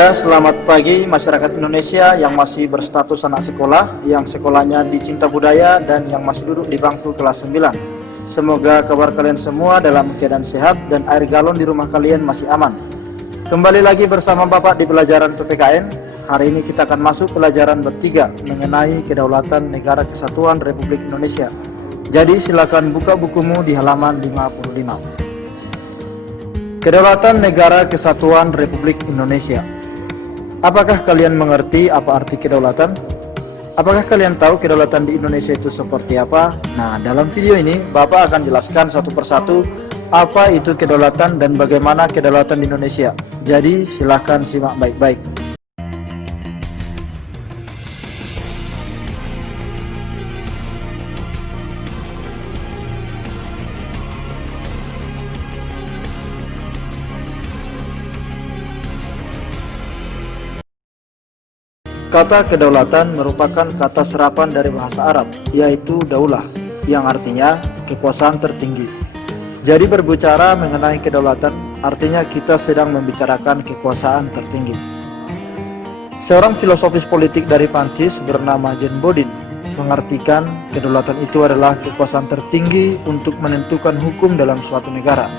Ya, selamat pagi masyarakat Indonesia yang masih berstatus anak sekolah, yang sekolahnya di Cinta Budaya, dan yang masih duduk di bangku kelas 9. Semoga kabar kalian semua dalam keadaan sehat dan air galon di rumah kalian masih aman. Kembali lagi bersama Bapak di pelajaran PPKN. Hari ini kita akan masuk pelajaran bab 3 mengenai kedaulatan Negara Kesatuan Republik Indonesia. Jadi silakan buka bukumu di halaman 55. Kedaulatan Negara Kesatuan Republik Indonesia. Apakah kalian mengerti apa arti kedaulatan? Apakah kalian tahu kedaulatan di Indonesia itu seperti apa? Nah, dalam video ini Bapak akan jelaskan satu persatu apa itu kedaulatan dan bagaimana kedaulatan di Indonesia. Jadi silahkan simak baik-baik. Kata kedaulatan merupakan kata serapan dari bahasa Arab, yaitu daulah, yang artinya kekuasaan tertinggi. Jadi berbicara mengenai kedaulatan, artinya kita sedang membicarakan kekuasaan tertinggi. Seorang filosofis politik dari Prancis bernama Jean Bodin mengartikan kedaulatan itu adalah kekuasaan tertinggi untuk menentukan hukum dalam suatu negara.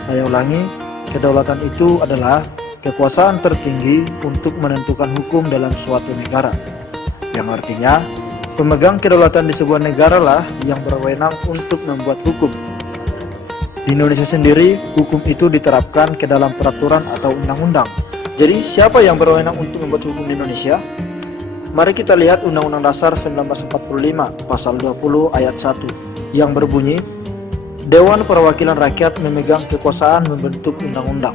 Saya ulangi, kedaulatan itu adalah kekuasaan tertinggi untuk menentukan hukum dalam suatu negara, yang artinya pemegang kedaulatan di sebuah negara lah yang berwenang untuk membuat hukum. Di Indonesia sendiri, hukum itu diterapkan ke dalam peraturan atau undang-undang. Jadi siapa yang berwenang untuk membuat hukum di Indonesia? Mari kita lihat Undang-Undang Dasar 1945 Pasal 20 Ayat 1 yang berbunyi, Dewan Perwakilan Rakyat memegang kekuasaan membentuk undang-undang.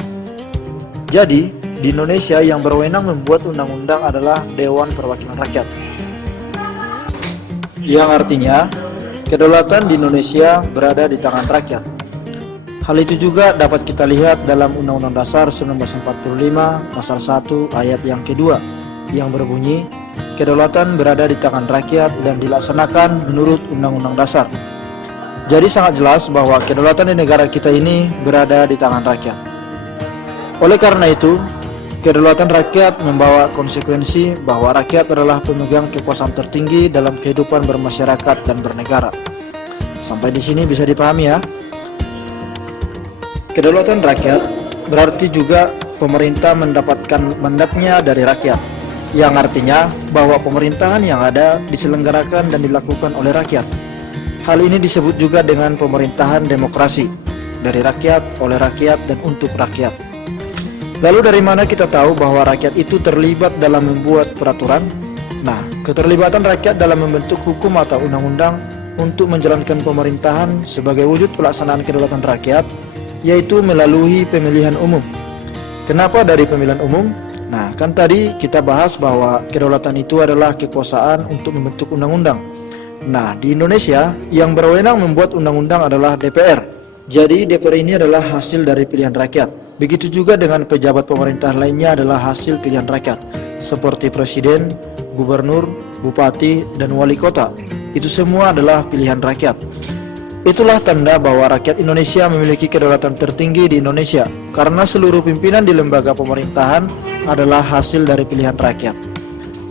Jadi, di Indonesia yang berwenang membuat undang-undang adalah Dewan Perwakilan Rakyat. Yang artinya, kedaulatan di Indonesia berada di tangan rakyat. Hal itu juga dapat kita lihat dalam Undang-Undang Dasar 1945 Pasal 1 Ayat yang kedua, yang berbunyi, kedaulatan berada di tangan rakyat dan dilaksanakan menurut Undang-Undang Dasar. Jadi sangat jelas bahwa kedaulatan di negara kita ini berada di tangan rakyat. Oleh karena itu, kedaulatan rakyat membawa konsekuensi bahwa rakyat adalah pemegang kekuasaan tertinggi dalam kehidupan bermasyarakat dan bernegara. Sampai di sini bisa dipahami ya. Kedaulatan rakyat berarti juga pemerintah mendapatkan mandatnya dari rakyat, yang artinya bahwa pemerintahan yang ada diselenggarakan dan dilakukan oleh rakyat. Hal ini disebut juga dengan pemerintahan demokrasi, dari rakyat, oleh rakyat, dan untuk rakyat. Lalu dari mana kita tahu bahwa rakyat itu terlibat dalam membuat peraturan? Nah, keterlibatan rakyat dalam membentuk hukum atau undang-undang untuk menjalankan pemerintahan sebagai wujud pelaksanaan kedaulatan rakyat, yaitu melalui pemilihan umum. Kenapa dari pemilihan umum? Nah, kan tadi kita bahas bahwa kedaulatan itu adalah kekuasaan untuk membentuk undang-undang. Nah, di Indonesia yang berwenang membuat undang-undang adalah DPR. Jadi DPR ini adalah hasil dari pilihan rakyat. Begitu juga dengan pejabat pemerintah lainnya adalah hasil pilihan rakyat, seperti presiden, gubernur, bupati, dan wali kota. Itu semua adalah pilihan rakyat. Itulah tanda bahwa rakyat Indonesia memiliki kedaulatan tertinggi di Indonesia, karena seluruh pimpinan di lembaga pemerintahan adalah hasil dari pilihan rakyat.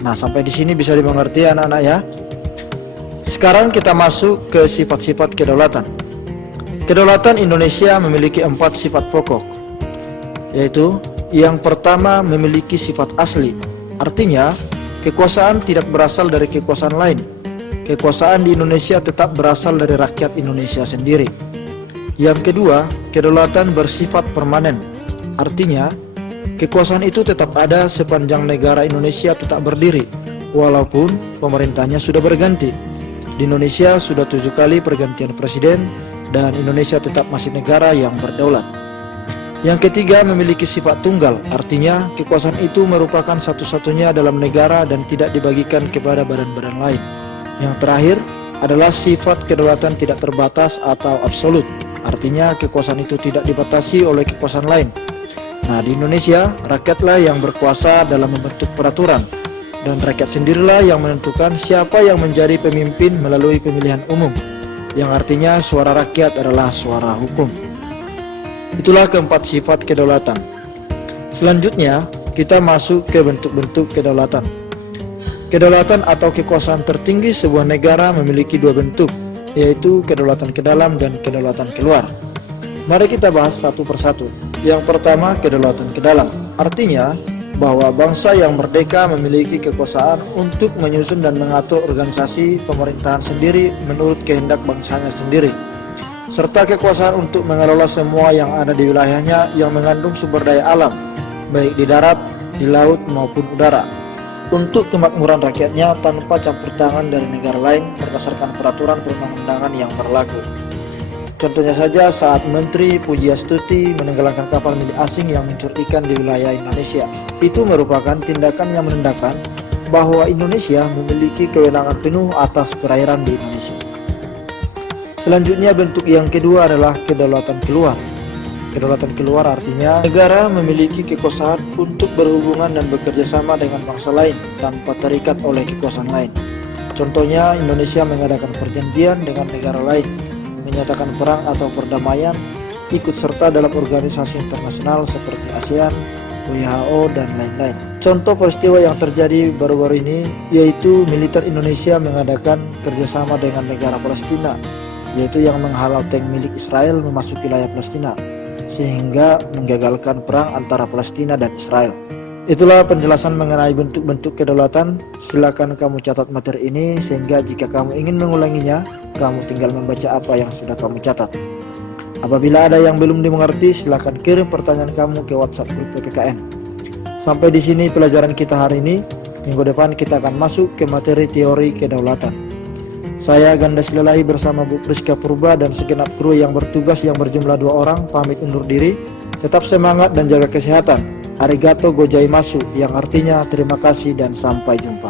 Nah, sampai di sini bisa dimengerti anak-anak ya. Sekarang kita masuk ke sifat-sifat kedaulatan. Kedaulatan Indonesia memiliki 4 sifat pokok, yaitu yang pertama memiliki sifat asli, artinya kekuasaan tidak berasal dari kekuasaan lain. Kekuasaan di Indonesia tetap berasal dari rakyat Indonesia sendiri. Yang kedua, kedaulatan bersifat permanen, artinya kekuasaan itu tetap ada sepanjang negara Indonesia tetap berdiri, walaupun pemerintahnya sudah berganti. Di Indonesia sudah 7 kali pergantian presiden, dan Indonesia tetap masih negara yang berdaulat. Yang ketiga, memiliki sifat tunggal, artinya kekuasaan itu merupakan satu-satunya dalam negara dan tidak dibagikan kepada badan-badan lain. Yang terakhir adalah sifat kedaulatan tidak terbatas atau absolut, artinya kekuasaan itu tidak dibatasi oleh kekuasaan lain. Nah, di Indonesia, rakyatlah yang berkuasa dalam membentuk peraturan, dan rakyat sendirilah yang menentukan siapa yang menjadi pemimpin melalui pemilihan umum, yang artinya suara rakyat adalah suara hukum. Itulah keempat sifat kedaulatan. Selanjutnya, Kita masuk ke bentuk-bentuk kedaulatan. Kedaulatan atau kekuasaan tertinggi sebuah negara memiliki dua bentuk, yaitu kedaulatan ke dalam dan kedaulatan keluar. Mari kita bahas satu persatu. Yang pertama, kedaulatan ke dalam. Artinya bahwa bangsa yang merdeka memiliki kekuasaan untuk menyusun dan mengatur organisasi pemerintahan sendiri menurut kehendak bangsanya sendiri, serta kekuasaan untuk mengelola semua yang ada di wilayahnya yang mengandung sumber daya alam, baik di darat, di laut maupun udara, untuk kemakmuran rakyatnya tanpa campur tangan dari negara lain berdasarkan peraturan perundang-undangan yang berlaku. Contohnya saja saat Menteri Pujiastuti menenggelamkan kapal milik asing yang mencuri ikan di wilayah Indonesia. Itu merupakan tindakan yang menandakan bahwa Indonesia memiliki kewenangan penuh atas perairan di Indonesia. Selanjutnya, bentuk yang kedua adalah kedaulatan keluar. Kedaulatan keluar artinya negara memiliki kekuasaan untuk berhubungan dan bekerja sama dengan bangsa lain tanpa terikat oleh kekuasaan lain. Contohnya, Indonesia mengadakan perjanjian dengan negara lain, menyatakan perang atau perdamaian, ikut serta dalam organisasi internasional seperti ASEAN, WHO, dan lain-lain. Contoh peristiwa yang terjadi baru-baru ini yaitu militer Indonesia mengadakan kerjasama dengan negara Palestina, yaitu yang menghalau tank milik Israel memasuki wilayah Palestina, sehingga menggagalkan perang antara Palestina dan Israel. Itulah penjelasan mengenai bentuk-bentuk kedaulatan. Silakan kamu catat materi ini sehingga jika kamu ingin mengulanginya, kamu tinggal membaca apa yang sudah kamu catat. Apabila ada yang belum dimengerti, silakan kirim pertanyaan kamu ke WhatsApp grup PPKN. Sampai di sini pelajaran kita hari ini. Minggu depan kita akan masuk ke materi teori kedaulatan. Saya Ganda Silalahi bersama Bu Priska Purba dan segenap kru yang bertugas yang berjumlah 2 orang pamit undur diri. Tetap semangat dan jaga kesehatan. Arigato gozaimasu, yang artinya terima kasih dan sampai jumpa.